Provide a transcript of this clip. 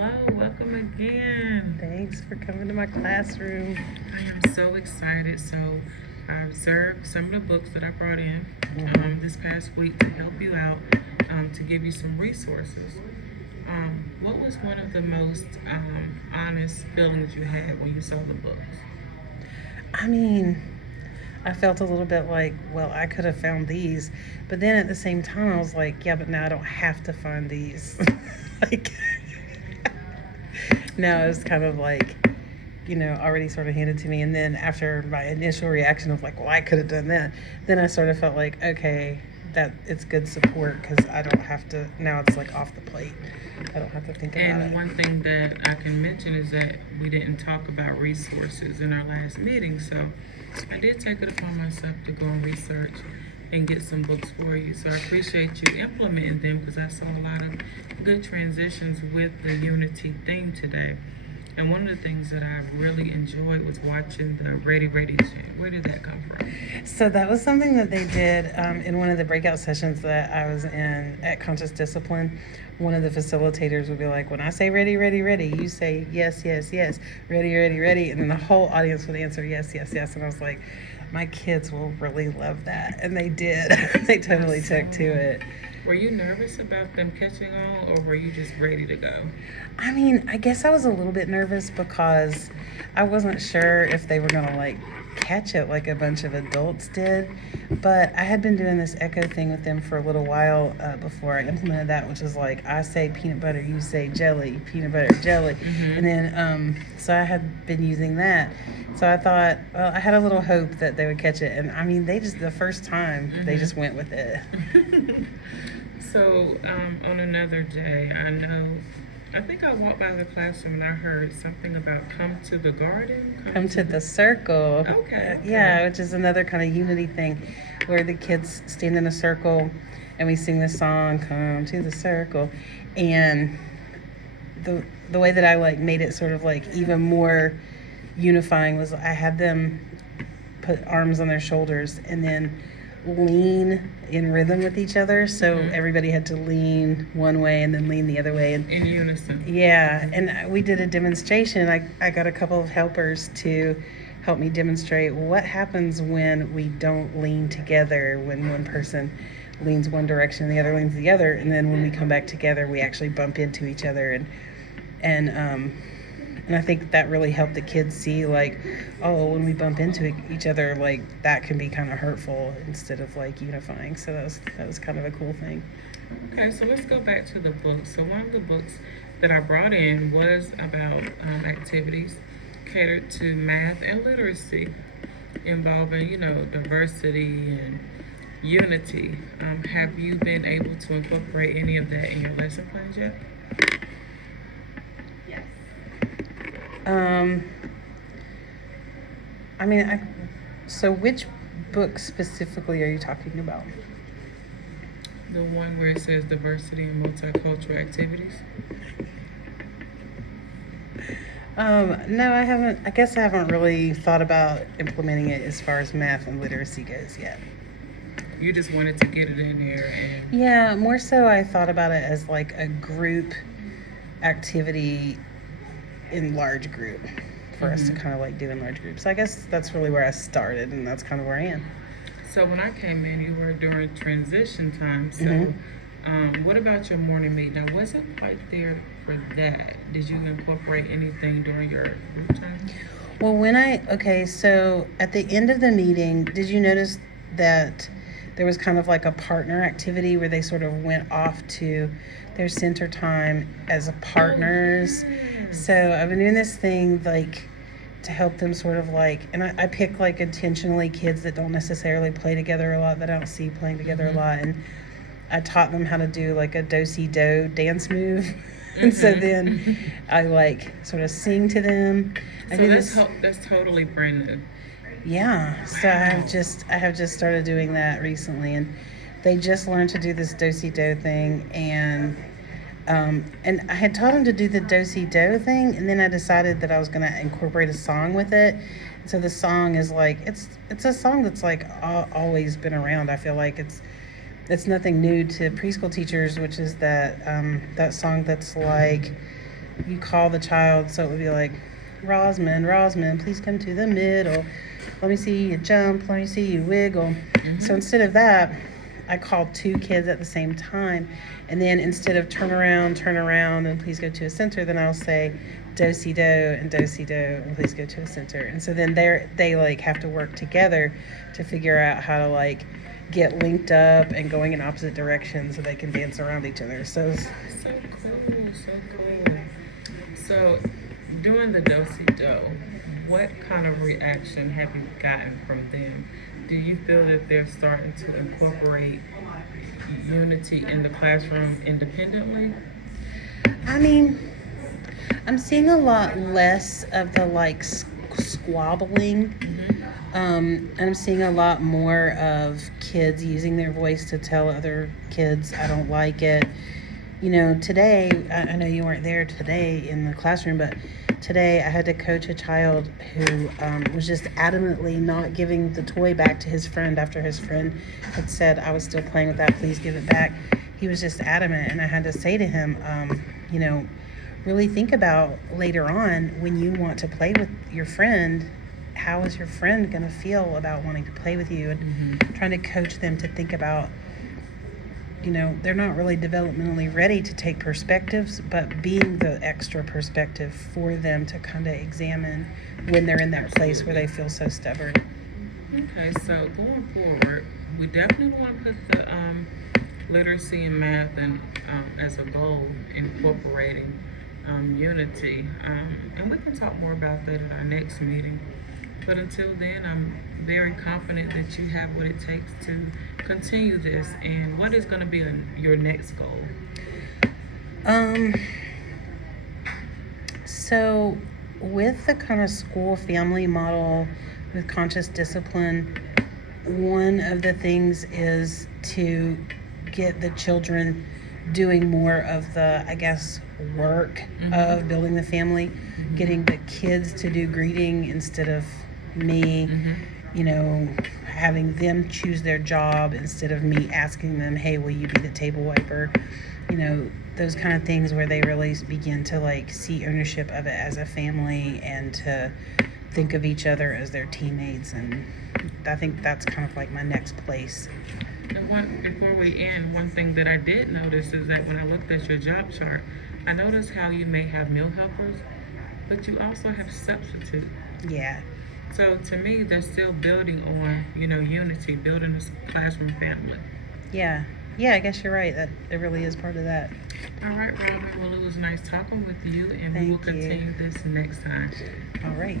Hello, welcome again. Thanks for coming to my classroom. I am so excited. I observed some of the books that I brought in this past week to help you out, to give you some resources. What was one of the most honest feelings you had when you saw the books? I mean, I felt a little bit like, well, I could have found these, but then at the same time, I was like, yeah, but now I don't have to find these. like, now it's kind of like, already sort of handed to me. And then after my initial reaction of like, well, I could have done that, then I sort of felt like, okay, that it's good support because I don't have to, now it's like off the plate. I don't have to think about it. And one thing that I can mention is that we didn't talk about resources in our last meeting, so I did take it upon myself to go and research and get some books for you. So I appreciate you implementing them because I saw a lot of good transitions with the Unity theme today. And one of the things that I really enjoyed was watching the Ready Ready chant. Where did that come from? So that was something that they did in one of the breakout sessions that I was in at Conscious Discipline. One of the facilitators would be like, when I say ready, ready, ready, you say yes, yes, yes, ready, ready, ready. And then the whole audience would answer yes, yes, yes. And I was like, my kids will really love that. And they did. They totally took to it. Were you nervous about them catching on, or were you just ready to go? I mean, I guess I was a little bit nervous because I wasn't sure if they were going to like catch it like a bunch of adults did. But I had been doing this echo thing with them for a little while before I implemented that, which is like I say peanut butter, you say jelly, peanut butter, jelly. And then, so I had been using that. So I thought, well, I had a little hope that they would catch it. And I mean, they just, the first time, they just went with it. So, on another day, I think I walked by the classroom and I heard something about come to the garden. Come to the circle. Okay. Yeah, which is another kind of unity thing where the kids stand in a circle and we sing the song, Come to the Circle. And the way that I like made it sort of like even more unifying was I had them put arms on their shoulders and then lean in rhythm with each other, so everybody had to lean one way and then lean the other way, and in unison. Yeah, and we did a demonstration. I got a couple of helpers to help me demonstrate what happens when we don't lean together, when one person leans one direction and the other leans the other, and then when we come back together we actually bump into each other, and I think that really helped the kids see, like, oh, when we bump into each other, like, that can be kind of hurtful instead of, like, unifying. So that was kind of a cool thing. Okay, so let's go back to the book. So one of the books that I brought in was about activities catered to math and literacy involving, diversity and unity. Have you been able to incorporate any of that in your lesson plans yet? I mean, so which book specifically are you talking about? The one where it says diversity and multicultural activities? No, I haven't. I guess I haven't really thought about implementing it as far as math and literacy goes yet. You just wanted to get it in there and... Yeah, more so I thought about it as like a group activity in large group for us to kind of like do in large groups. So I guess that's really where I started, and that's kind of where I am. So when I came in, you were during transition time. So what about your morning meeting? I wasn't quite there for that. Did you incorporate anything during your group time? Well, so at the end of the meeting, did you notice that there was kind of like a partner activity where they sort of went off to their center time as partners? So I've been doing this thing like to help them sort of like, and I pick like intentionally kids that don't necessarily play together a lot, that I don't see playing together a lot, and I taught them how to do like a do-si-do dance move. And so then I like sort of sing to them. So that's totally brand new. Yeah, so I have just started doing that recently, and they just learned to do this do-si-do thing, and I had taught them to do the do-si-do thing, and then I decided that I was going to incorporate a song with it. So the song is like it's a song that's like always been around. I feel like it's nothing new to preschool teachers, which is that that song that's like you call the child, so it would be like, Rosman, please come to the middle. Let me see you jump. Let me see you wiggle. So instead of that, I called two kids at the same time. And then instead of turn around, and please go to a center, then I'll say do-si-do and do-si-do and please go to a center. And so then they like have to work together to figure out how to like get linked up and going in opposite directions so they can dance around each other. So So cool, so cool. So, doing the do-si-do, what kind of reaction have you gotten from them? Do you feel that they're starting to incorporate unity in the classroom independently? I mean, I'm seeing a lot less of the like squabbling. And I'm seeing a lot more of kids using their voice to tell other kids, I don't like it. You know, today, I know you weren't there today in the classroom, but today I had to coach a child who was just adamantly not giving the toy back to his friend after his friend had said, I was still playing with that, please give it back. He was just adamant, and I had to say to him, you know, really think about later on when you want to play with your friend, how is your friend going to feel about wanting to play with you, and trying to coach them to think about, you know, they're not really developmentally ready to take perspectives, but being the extra perspective for them to kind of examine when they're in that place where they feel so stubborn. Okay, so going forward, we definitely want to put the literacy and math and as a goal, incorporating unity, and we can talk more about that at our next meeting. But until then, I'm very confident that you have what it takes to continue this. And what is going to be your next goal? So with the kind of school family model with conscious discipline, one of the things is to get the children doing more of the, I guess, work of building the family, getting the kids to do greeting instead of me, you know, having them choose their job instead of me asking them, hey, will you be the table wiper? You know, those kind of things where they really begin to like see ownership of it as a family and to think of each other as their teammates. And I think that's kind of like my next place. And before we end, one thing that I did notice is that when I looked at your job chart, I noticed how you may have meal helpers, but you also have substitute. Yeah. So to me, they're still building on, you know, unity, building this classroom family. Yeah, I guess you're right. That it really is part of that. All right, Robin. Well, it was nice talking with you, and we will Thank you. continue this next time. All right.